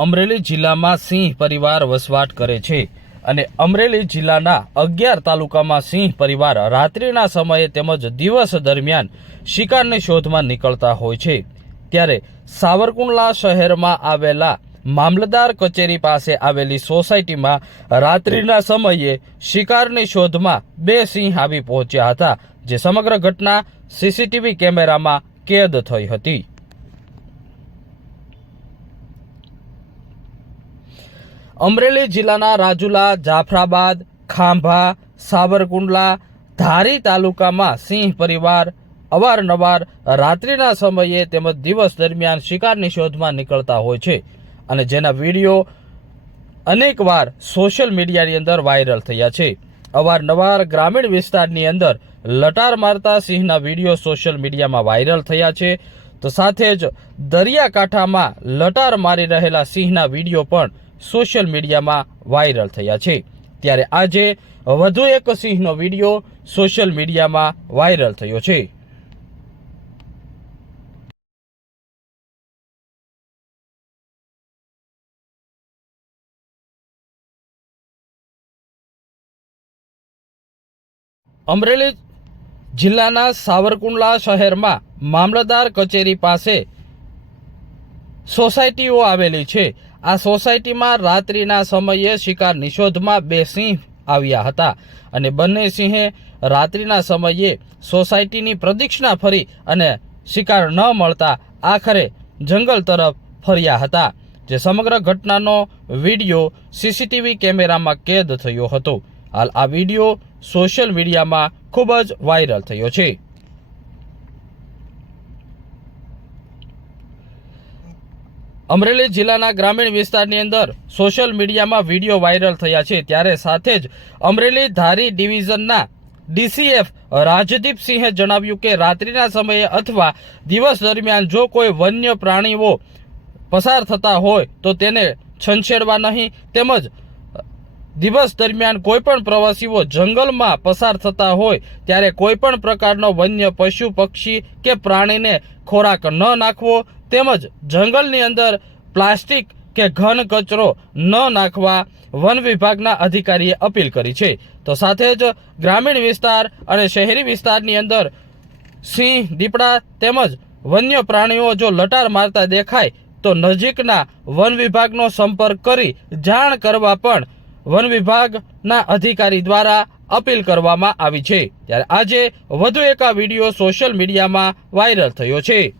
અમરેલી જિલ્લામાં સિંહ પરિવાર વસવાટ કરે છે અને અમરેલી જિલ્લાના 11 તાલુકામાં સિંહ પરિવાર રાત્રિના સમયે તેમજ દિવસ દરમિયાન શિકારની શોધમાં નીકળતા હોય છે। ત્યારે સાવરકુંડલા શહેરમાં આવેલા મામલતદાર કચેરી પાસે આવેલી સોસાયટીમાં રાત્રિના સમયે શિકારની શોધમાં 2 સિંહ આવી પહોંચ્યા હતા, જે સમગ્ર ઘટના સીસીટીવી કેમેરામાં કેદ થઈ હતી। અમરેલી જિલ્લાના રાજુલા, જાફરાબાદ, ખાંભા, સાવરકુંડલા, ધારી તાલુકામાં સિંહ પરિવાર અવારનવાર રાત્રિના સમયે તેમજ દિવસ દરમિયાન શિકારની શોધમાં નીકળતા હોય છે અને જેના વિડીયો અનેકવાર સોશિયલ મીડિયાની અંદર વાયરલ થયા છે। અવારનવાર ગ્રામીણ વિસ્તારની અંદર લટાર મારતા સિંહના વિડીયો સોશિયલ મીડિયામાં વાયરલ થયા છે, તો સાથે જ દરિયાકાંઠામાં લટાર મારી રહેલા સિંહના વિડીયો પણ સોશિયલ મીડિયામાં વાયરલ થયા છે। ત્યારે આજે વધુ એક સિંહનો વિડીયો સોશિયલ મીડિયામાં વાયરલ થયો છે। અમરેલી જિલ્લાના સાવરકુંડલા શહેરમાં મામલતદાર કચેરી પાસે સોસાયટીઓ આવેલી છે। આ સોસાયટીમાં રાત્રિના સમયે શિકારની શોધમાં 2 સિંહ આવ્યા હતા અને બંને સિંહે રાત્રિના સમયે સોસાયટીની પ્રદક્ષિણા ફરી અને શિકાર ન મળતા આખરે જંગલ તરફ ફર્યા હતા, જે સમગ્ર ઘટનાનો વિડીયો સીસીટીવી કેમેરામાં કેદ થયો હતો। હાલ આ વિડીયો સોશિયલ મીડિયામાં ખૂબ જ વાયરલ થયો છે। અમરેલી જિલ્લાના ગ્રામીણ વિસ્તારની અંદર સોશિયલ મીડિયામાં વિડીયો વાયરલ થયા છે, ત્યારે સાથે જ અમરેલી ધારી ડિવિઝનના ડીસીએફ રાજદીપસિંહે જણાવ્યું કે રાત્રિના સમયે અથવા દિવસ દરમિયાન જો કોઈ વન્ય પ્રાણીઓ પસાર થતા હોય તો તેને છંછેડવા નહીં, તેમજ દિવસ દરમિયાન કોઈ પણ પ્રવાસીઓ જંગલમાં પસાર થતા હોય ત્યારે કોઈ પણ પ્રકારનો વન્ય પશુ, પક્ષી કે પ્રાણીને ખોરાક ન નાખવો, તેમજ જંગલની અંદર પ્લાસ્ટિક કે ઘન કચરો ન નાખવા વન વિભાગના અધિકારીએ અપીલ કરી છે। તો સાથે જ ગ્રામીણ વિસ્તાર અને શહેરી વિસ્તારની અંદર સિંહ, દીપડા તેમજ વન્ય પ્રાણીઓ જો લટાર મારતા દેખાય તો નજીકના વન વિભાગનો સંપર્ક કરી જાણ કરવા પણ વન વિભાગના અધિકારી દ્વારા અપીલ કરવામાં આવી છે। ત્યારે આજે વધુ એક આ વિડીયો સોશિયલ મીડિયામાં વાયરલ થયો છે।